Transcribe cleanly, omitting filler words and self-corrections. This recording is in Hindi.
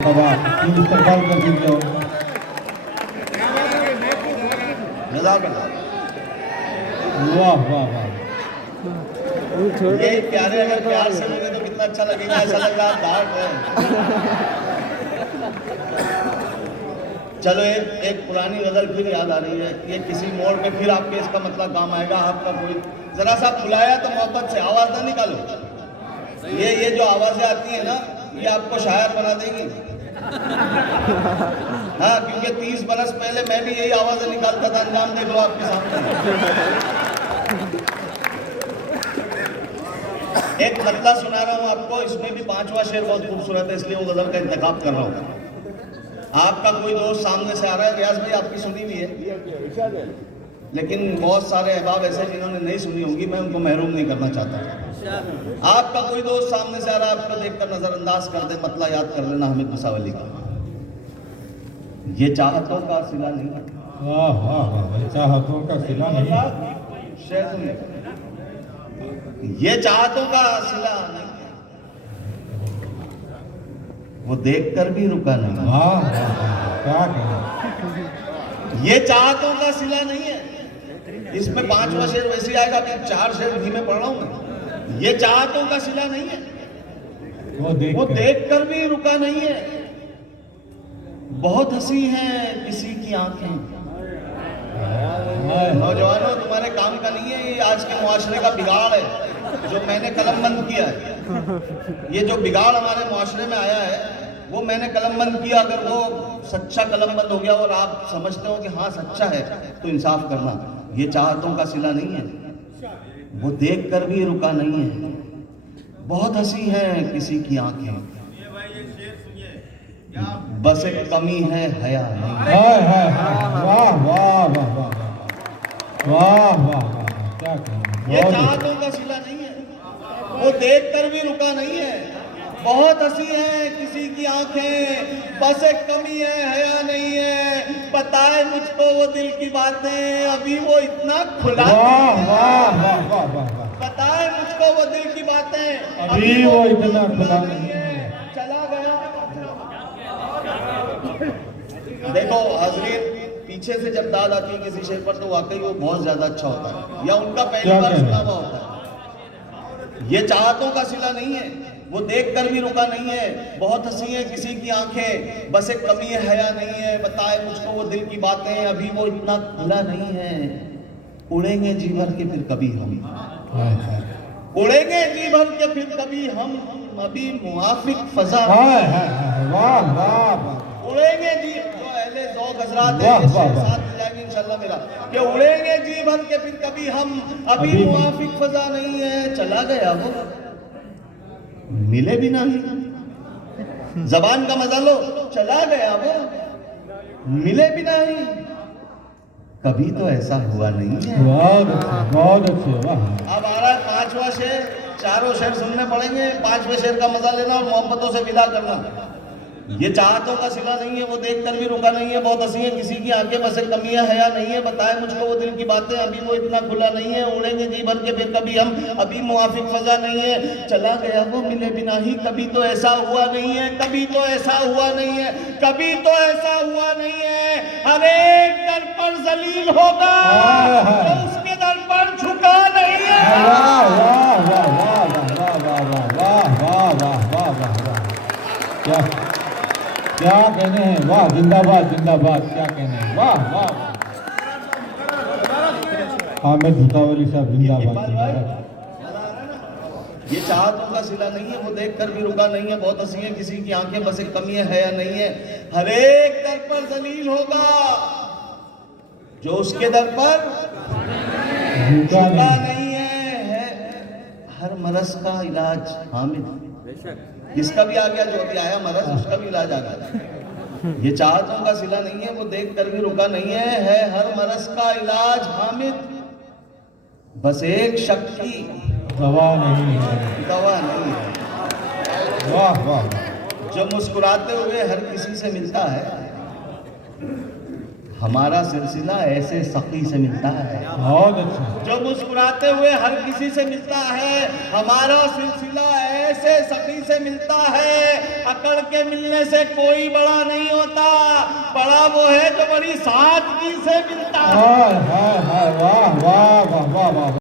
इस्तेमाल कर सकते हो। वाह वाह वाह, ये प्यारे अगर प्यार से मिले तो कितना अच्छा लगेगा। ऐसा लग रहा है डार्क है। चलो एक पुरानी गजल फिर याद आ रही है। ये किसी मोड़ पे फिर आपके इसका मतलब काम आएगा। आपका कोई जरा सा बुलाया तो मोहब्बत से आवाज ना निकालो। ये जो आवाजें आती है ना, ये आपको शायर बना देगी। हाँ, क्योंकि 30 बरस पहले मैं भी यही आवाजें निकालता था। अंजाम देख लो आपके सामने। एक मतला सुना रहा हूं आपको। इसमें भी 5वां शेर बहुत खूबसूरत है, इसलिए वो गजल का इंतखाब कर रहा हूं। आपका कोई दोस्त सामने से आ रहा है, रियाज भाई आपकी सुनी हुई है, लेकिन बहुत सारे अहबाब ऐसे जिन्होंने नहीं सुनी होंगी, मैं उनको महरूम नहीं करना चाहता। आपका कोई दोस्त सामने से आ रहा है, आपको देखकर नजरअंदाज कर दे, मतला याद कर लेना हमें कुसावली का। ये चाहतों का सिला नहीं है। वाह वाह वाह, चाहतों का सिला नहीं। शेर सुनिए, ये चाहतों का सिला नहीं, वो देखकर भी रुका नहीं। वाह क्या कहना। ये चाहतों का सिला नहीं है। इसमें 5वां शेर वैसे आएगा कि 4 शेर धीमे पढ़ रहा हूं मैं। ये चाहतों का सिला नहीं है, वो देखकर भी रुका नहीं है। बहुत हंसी है किसी की आंखें। नौजवानों, तुम्हारे काम का नहीं है। ये आज के मुआशरे का बिगाड़ है जो मैंने कलमबंद किया है। ये जो बिगाड़ हमारे मुआशरे में आया है वो मैंने कलमबंद किया। अगर वो सच्चा कलमबंद हो गया और आप समझते हो कि हाँ सच्चा है, तो इंसाफ करना। ये चाहतों का सिला नहीं है, वो देख कर भी रुका नहीं है। बहुत हंसी है किसी की आंखें, बस एक कमी है हया नहीं। वाह वाह वाह वाह वाह वाह, क्या कहना। ये चाहतों का सिला नहीं है, वो देख कर भी रुका नहीं है। बहुत हंसी है किसी की आंखें, बस एक कमी है हया नहीं है। बताए मुझको वो दिल की बातें, अभी वो इतना खुला। वाह वाह वाह वाह वाह, बताए मुझको वो दिल की बातें, अभी वो इतना खुला नहीं है। चला गया। देखो हाज़रीन, पीछे से जब दाद आती है किसी शेर पर तो वाकई वो बहुत ज्यादा अच्छा होता है, या उनका पहली बार सुना हुआ होता है। ये चाहतों का सिला नहीं है, वो देख कर भी रुका नहीं है। बहुत हंसी है किसी की आंखें, बस एक कमी है हया नहीं है। बताए मुझको वो दिल की बातें, अभी वो इतना खुला नहीं है। उड़ेंगे जी भर के फिर कभी हम, उड़ेंगे जी भर के फिर कभी हम, अभी मुआफिक फजा। वाह वाह, उड़ेंगे जी, जो अहले ज़ौक़ हज़रात हैं साथ मिल जाएंगे इंशाल्लाह मेरा, कि उड़ेंगे जी भर के फिर कभी हम, अभी मुआफिक फजा नहीं है। चला गया वो, मिले भी नहीं। जबान का मजा लो, चला गया वो, मिले भी नहीं। कभी तो ऐसा हुआ नहीं है। बहुत अच्छे वाह। अब आ रहा है 5वां शेर। चारों शेर सुनने पड़ेंगे, 5वें शेर का मजा लेना और मोहब्बतों से विदा करना। ये चाहतों का सिला नहीं है, वो देख कर भी रुका नहीं है। बहुत हंसी है किसी की आंखें, बस एक कमी है हया नहीं है। बताए मुझको वो दिल की बातें, अभी वो इतना खुला नहीं है। उड़ेंगे जी भर के फिर कभी हम, अभी मुआफिक फजा नहीं है। चला गया वो, मिले बिना ही। कभी तो ऐसा हुआ नहीं है, कभी तो ऐसा हुआ नहीं है, कभी तो ऐसा हुआ नहीं है। हर एक दर पर जलील होगा तो उसके दर पर झुका नहीं है। वाह वाह वाह वाह वाह वाह वाह वाह वाह वाह वाह, क्या कहने हैं। वाह, जिंदाबाद जिंदाबाद, क्या कहने हैं। वाह वाह, हामिद हुतावली साहब जिंदाबाद जिंदाबाद। ये चाहतों का सिला नहीं है, वो देख कर भी रुका नहीं है। बहुत हंसी है किसी की आंखें, बस एक कमी है हया नहीं है। हर एक दर पर जलील होगा जो उसके दर पर झुका नहीं है। हर मरज का इलाज हामिद, इसका भी आ गया, जो अभी आया मरज उसका भी इलाज आ गया। ये चाहतों का सिला नहीं है, वो देख कर भी रुका नहीं है हर मरज का इलाज हामिद, बस एक शक की दवा नहीं है। दवा नहीं है। वाह वाह, जो मुस्कुराते हुए हर किसी से मिलता है, हमारा सिलसिला ऐसे सखी से मिलता है बहुत अच्छा। जो मुस्कुराते हुए हर किसी से मिलता है। हमारा सिलसिला ऐसे सखी से मिलता है। अकड़ के मिलने से कोई बड़ा नहीं होता, बड़ा वो है जो बड़ी सादगी से मिलता है। हाय हाय